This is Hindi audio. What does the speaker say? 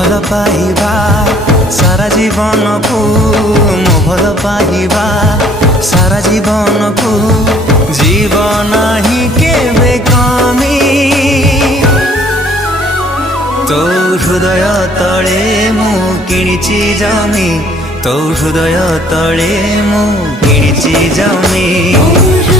भल पाइबा सारा जीवन को मो भल पाइबा सारा जीवन को जीवन ही केबे कमी तो हृदय तले मु किणिची जमी तो हृदय तले मु किणिची जमी।